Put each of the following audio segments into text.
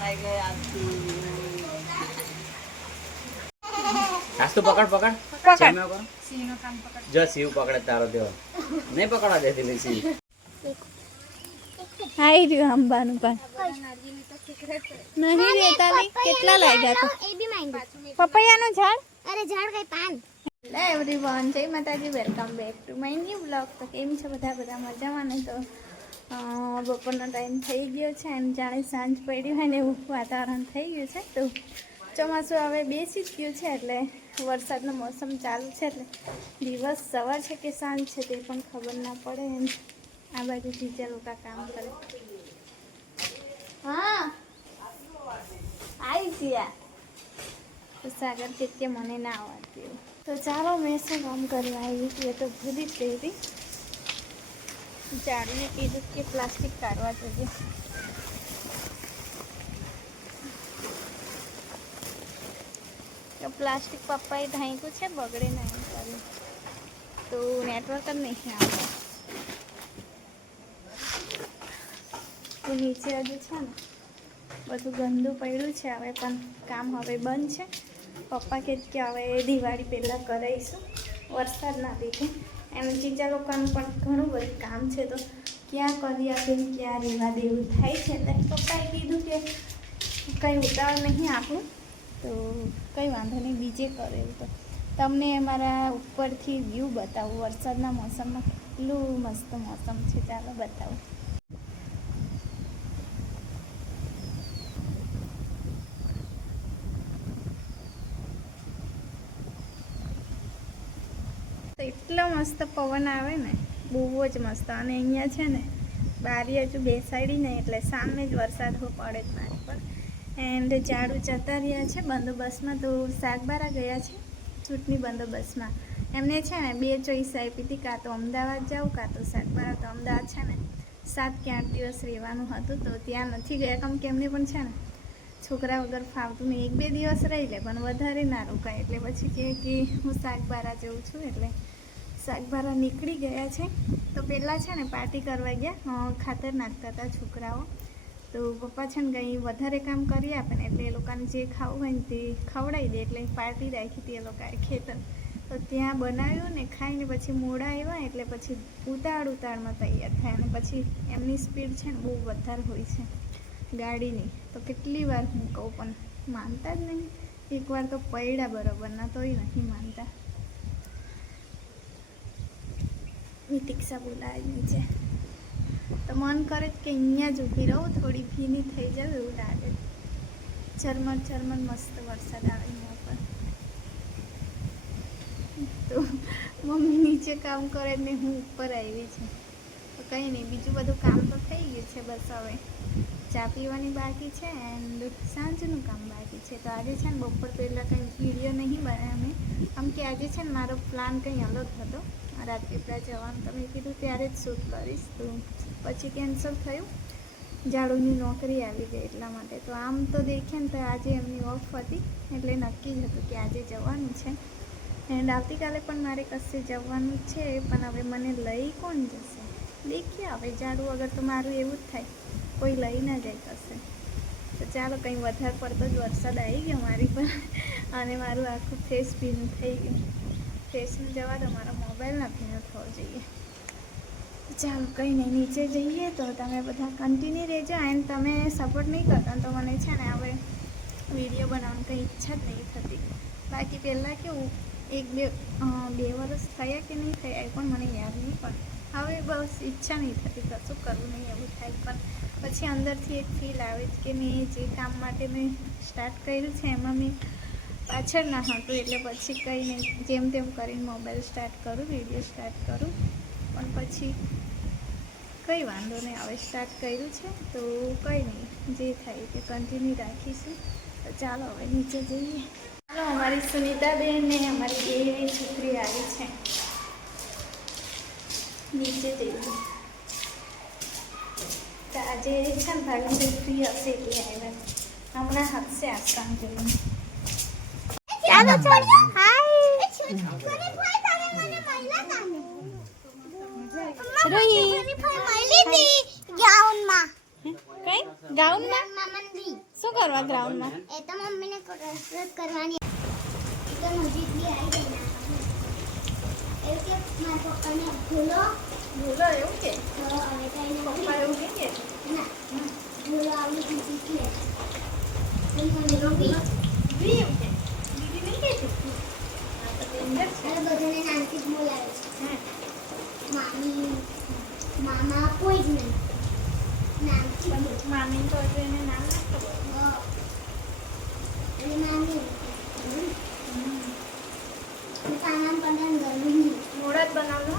ખાઈ ગયા નાસ્તો પકડ પકડ. જો શિવ પકડે તારો દેવો. નહીં પકડવા દેતી લે શિવ. આઈ રહ્યું આંબાનું પાન નહીં રહેતા નહીં કેટલા લાગ્યા તો? પપૈયાનું ઝાડ? અરે ઝાડ કઈ પાન. હેલો એવરીવન જય માતાજી welcome back to my new blog તો કેમ છે બધા? બધા મજામાં નહીં તો? બપોરનો ટાઈમ થઈ ગયો છે એમ જાણે સાંજ પડી હોય ને એવું વાતાવરણ થઈ ગયું છે. તો ચોમાસું હવે બેસી જ ગયું છે એટલે વરસાદનો મોસમ ચાલુ છે એટલે દિવસ સવાર છે કે સાંજ છે તે પણ ખબર ના પડે એમ. આ બાજુ જીજા લોકો કામ કરે. હા આવી ગયા. તો સાગર કે કે મને ના આવડતી. તો ચાલો મેં શું કામ કરવા આવી હતી એ તો ભૂલી જ ગઈ હતી. જાડીને કીધું કે પ્લાસ્ટિક કાઢવા જોઈએ. પ્લાસ્ટિક પપ્પાએ ઢાંક્યું છે, બગડે ના એમ કર્યું. તો નેટવર્ક જ નહીં આવે તો નીચે હજુ છે ને, બધું ગંદુ પડ્યું છે, હવે પણ કામ હવે બંધ છે. પપ્પા કહે કે હવે દિવાળી પહેલાં કરાવીશું વરસાદના લીધે. એમ જીજા લોકોનું પણ ઘણું બધું કામ છે તો ક્યાં કરી આપે ક્યાં રહેવા દેવું, થાય છે ને? પપ્પાએ કીધું કે કંઈ ઉતાવળ નહીં આપું, તો કંઈ વાંધો નહીં, બીજે કરે તો. તમને મારા ઉપરથી વ્યૂ બતાવું, વરસાદના મોસમમાં કેટલું મસ્ત મોસમ છે, ચાલો બતાવું. તો એટલો મસ્ત પવન આવે ને, બહુ જ મસ્ત. અને અહીંયા છે ને, બારી હજુ બેસાડી ને, એટલે સામે જ વરસાદ પડે જ મારી પર. એન્ડ ઝાડુ જતા રહ્યા છે, બંદોબસ્તમાં તો શાકબારા ગયા છે, ચૂંટણી બંદોબસ્તમાં. એમને છે ને, બે ચોઈસ આપી હતી, કાં તો અમદાવાદ જાઉં, કાં તો શાકબારા તો અમદાવાદ છે ને, સાત કે આઠ દિવસ રહેવાનું હતું, તો ત્યાં નથી ગયા. કેમ કે એમને પણ છે ને, છોકરા વગર ફાવતું નહીં. એક બે દિવસ રહી લે, પણ વધારે ના રોકાય. એટલે પછી કે હું શાકબારા જઉં છું, એટલે શાકબારા નીકળી ગયા છે. તો પહેલાં છે ને પાર્ટી કરવા ગયા. ખાતર નાખતા હતા છોકરાઓ. તો પપ્પા છે ને કંઈ વધારે કામ કરી આપે ને એટલે એ લોકોને જે ખાવું હોય ને તે ખવડાવી દે એટલે પાર્ટી રાખી હતી એ લોકોએ ખેતર. તો ત્યાં બનાવ્યું ને ખાઈને પછી મોડા આવ્યા એટલે પછી ઉતાળ ઉતાળમાં તૈયાર થાય અને પછી એમની સ્પીડ છે ને બહુ વધારે હોય છે ગાડીની. તો કેટલી વાર હું કહું પણ માનતા જ નહીં. એકવાર તો પૈડા બરોબરના તોય નથી માનતા. નિતિક્ષા બોલાવી છે. તો મન કરે કે અહીંયા જ ઊભી રહું, થોડી ભીની થઈ જાવ એવું લાગે. ઝરમર ઝરમર, મસ્ત વરસાદ આવે એના પર તો મમ્મી નીચે કામ કરે ને હું ઉપર આવી છું. તો કંઈ નહીં, બીજું બધું કામ તો થઈ ગયું છે બસ હવે. ચા પીવાની બાકી છે એન્ડ સાંજનું કામ બાકી છે. તો આજે છે ને બપોર પહેલાં કંઈ વીડિયો નહીં બને અમે આમ કે આજે છે ને મારો પ્લાન કંઈ અલગ હતો. રાજપીપળા જવાનું તો મેં કીધું ત્યારે જ શૂટ કરીશ, તો પછી કેન્સલ થયું. ઝાડુની નોકરી આવી ગઈ એટલા માટે. તો આમ તો દેખે ને તો આજે એમની ઓફ હતી, એટલે નક્કી જ હતું કે આજે જવાનું છે. એન્ડ આવતીકાલે પણ મારે કશે જવાનું છે, પણ હવે મને લઈ કોણ જશે? દેખીએ, હવે જાડું વગર તો મારું એવું જ થાય, કોઈ લઈ ના જાય કશે. તો ચાલો, કંઈ વધારે પડતો જ વરસાદ આવી ગયો મારી પર, અને મારું આખું ફેસ ભીનું થઈ ગયું. ફેસનું જવા દો મારો મોબાઈલ ના ભીનો થવો જોઈએ. ચાલો, કંઈ નહીં, નીચે જઈએ તો તમે બધા કન્ટિન્યુ રહેજો એન્ડ તમે સપોર્ટ નહીં કરતા તો મને છે ને હવે વીડિયો બનાવવાની કંઈ ઈચ્છા જ નહીં થતી. બાકી પહેલાં કેવું, એક બે બે વર્ષ થયા કે નહીં થયા એ પણ મને યાદ નહીં પણ હવે બસ ઈચ્છા નહીં થતી, કશું કરવું નહીં એવું થાય. પણ પછી અંદરથી એક ફીલ આવે કે મેં જે કામ માટે મેં સ્ટાર્ટ કર્યું છે, એમાં મેં પાછળ ના હતું એટલે પછી કંઈ નહીં જેમ તેમ કરીને મોબાઈલ સ્ટાર્ટ કરું વીડિયો સ્ટાર્ટ કરું. પણ પછી કંઈ વાંધો નહીં, હવે સ્ટાર્ટ કર્યું છે તો કંઈ નહીં, જે થાય તે કન્ટિન્યુ રાખીશું. તો ચાલો હવે નીચે જઈએ. ચાલો, અમારી સુનિતાબેન ને અમારી બે છોકરી આવી છે. નીચે જઈએ. આજે છે ને ભાવિનભાઈ ફ્રી હશે એટલે આવ્યા હમણાં હશે આસામ જઈને. ચાલો ચાલો હાય મને ભાઈ તારે મને મહિલા તાને રોહી મળી હતી ગાઉનમાં કઈ ગાઉનમાં મામંદી શું કરવા ગ્રાઉન્ડમાં એ તો મમ્મીને કસરત કરવાની એ તો નજીક બી આવી ગઈ એવું કે મારા પપ્પાને ભૂલો ભૂલો એવું કે તો હવે તો એને પપ્પા એવું કે ના ભૂલો આવી દીધી છે અને મને બી દીદી એવું કે દીદી નહીં કહેતી આ તો danger છે અને બધાને નાનથી જ બોલાવે છે. મામી મામા કોઈ જ નહીં નાનથી મામી તો હજુ એને નામ ના ખબર હા. અને મામી અને સામાન પણ ગરમી નહીં મોડા જ બનાવલો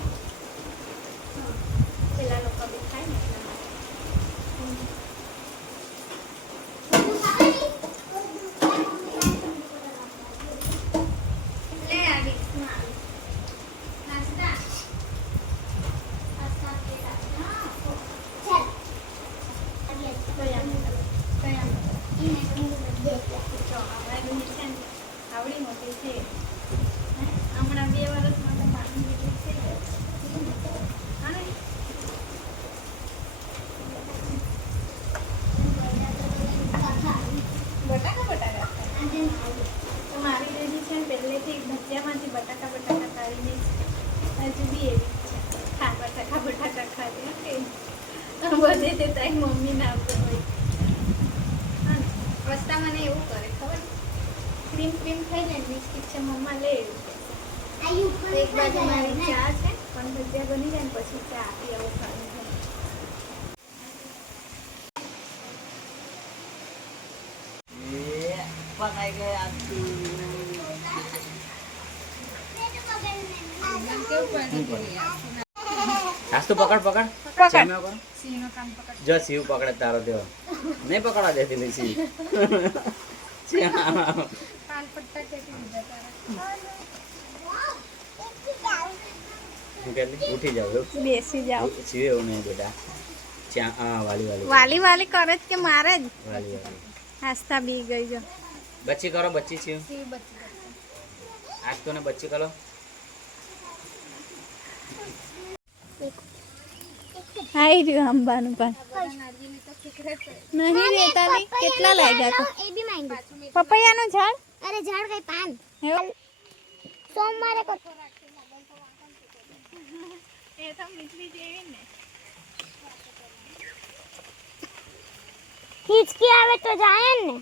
પેલા લોકો બી ખાય ને એટલા માટે. લે આ ડીશમાં આવી. નાસ્તા. નાસ્તા પેલા. હા, તો કયા મોકલો? કયા મોકલો? જો આવડા દૂધ છે ને, આવડી મોટી છે હે? હમણાં બે વર્ષમાં તો પાણી જેટલી થઈ જશે. હા ને? બટાકા બટાકા ખાય. તો મારી બેબી છે ને પહેલેથી ભજીયામાંથી બટાકા બટાકા કાઢી દે છે હજુ બી એવી જ છે ખા બટાકા બટાકા ખાતી ઓકે બધે તે તારી મમ્મી ના આવતો હોય હા ને? વસ્તા મને એવું કરે ખબર ક્રીમ ક્રીમ થઈ જાય બિસ્કિટ છે મમ્મા લે. એક બાજુ મારી ચા છે પણ ભજીયા બની જાય ને પછી ચા આપી આવું પકાઈ આખી. તો પકડ પકડ પકડ. પકડ. પકડ જો શિવ પકડે તારો દેવો નહીં પકડવા દેતી નહીં શિવ પાન પટ્ટા કેટલી દીધા તારા હું કેટલી ઉઠી જાવ એવું. બેસી જાઓ શિવ એવું નહીં બેટા ચા હા વાલી વાલી વાલી વાલી કરે જ કે મારે જ વાલી વાલી આસ્થા બી ગઈ જો બચ્ચી કરો બચ્ચી શિવ આજ તો ને બચ્ચી કરો આઈ રહ્યું આંબાનું પાન નહીં રેતા નહીં કેટલા લાગ્યા તો એ બી માંગ્યું પપૈયાનું ઝાડ અરે ઝાડ કઈ પાન એવું સોમવારે કો એ તો મીઠી જેવી ને હિચકી આવે તો જાય ને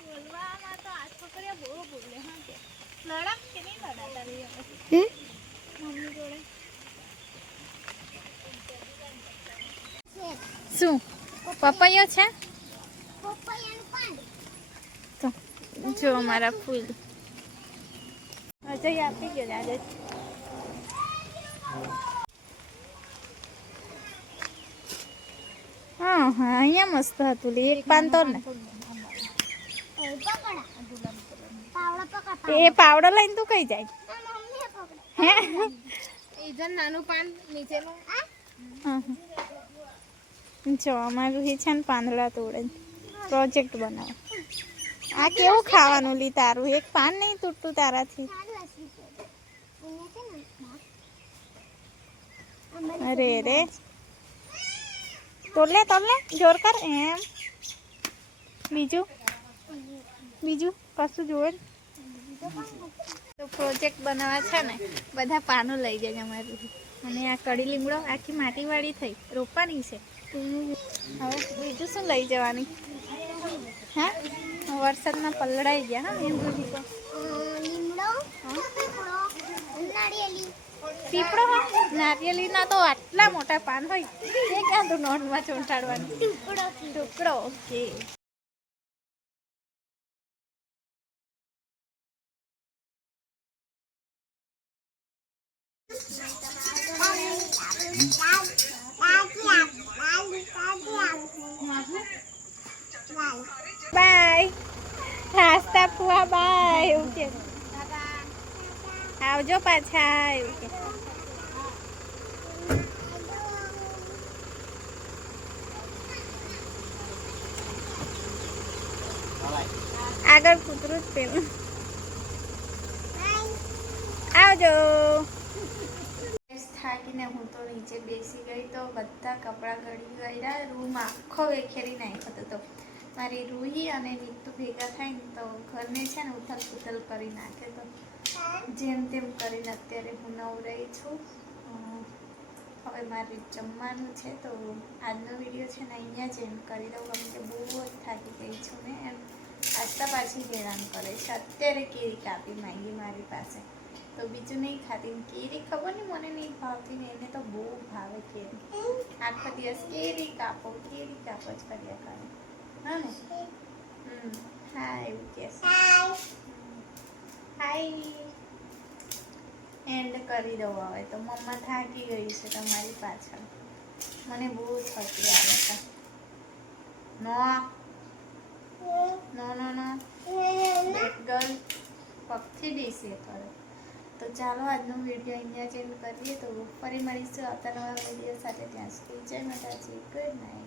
બોલવામાં તો આ છોકરીઓ બહુ બોલે હા કે લડા કે નહીં લડાતા રહી હવે હમ? મમ્મી જોડે શું? પપૈયો છે પપૈયાનું પાન તો જો મારા ફૂલ. અજય આપી ગયો દાદા હા હા અહીંયા મસ્ત હતું લે. એક પાન તો ને. એ પાવડા લઈને તું કઈ જાય? હે? ઈજન નાનું પાન નીચેનું. આ હા, હા. જો અમારું એ છે ને પાંદડા તોડે. પ્રોજેક્ટ બનાવો. આ કેવું ખાવાનું લી તારું? એક પાન નહીં તૂટતું તારાથી. અરે રે. તોડ લે તોડલે તોડલે જોર કર. એમ. બીજું? બીજું? કશું જોવે? તો પ્રોજેક્ટ બનાવવા છે ને, બધા પાનો લઈ જાય અમારું અને આ કડી લીમડો આખી માટીવાળી થઈ. રોપવાની છે. હવે, બીજું શું લઈ જવાની? હા? વરસાદમાં પલળાઈ ગયા, હા, એમ બધી તો. પીપળો હા? નારિયેલીના તો આટલા મોટા પાન હોય. એ ક્યાં તું નોટમાં ચોંટાડવાનું? ટુકડો ટુકડો ઓકે બાય નાસ્તા ફુવા બાય એવું કે આવજો પાછા એવું કે આગળ કૂતરું જ પેલું. આવજો. થાકી થાકીને હું તો નીચે બેસી ગઈ તો બધા કપડાં ગળી ગયા. રૂમ આખો વેખેરી નાખ્યો હતો મારી રૂહી અને નીતુ ભેગા થાય ને તો ઘરને છે ને ઉથલ પુથલ કરી નાખે તો જેમ તેમ કરીને અત્યારે હું નવરાઈ છું. હવે મારે જમવાનું છે તો આજનો વીડિયો છે ને અહીંયા જ એમ કરી દઉં, કારણ કે બહુ જ થાકી ગઈ છું ને એમ. પાસ્તા પાછી હેરાન કરે છે. અત્યારે કેરી કાપી માંગી મારી પાસે. તો બીજું નહીં ખાતી. કેરી ખબર નહીં મને નહીં ભાવતી ને એને તો બહુ ભાવે કેરી. આખો દિવસ કેરી કાપો કેરી કાપો જ કર્યા કરે. હા ને હમ હા એવું કહેશે હાય એન્ડ કરી દઉં હવે તો. મમ્મા થાકી ગઈ છે તમારી પાછળ. મને બહુ થતી આવે છે. નો. નો નો નો. ગર્લ પગથી ડીસે કરે તો ચાલો આજનો વીડિયો અહીંયા જ એન્ડ કરીએ. તો ફરી મળીશું આવતા નવા વીડિયો સાથે. ત્યાં સુધી જય માતાજી. Good night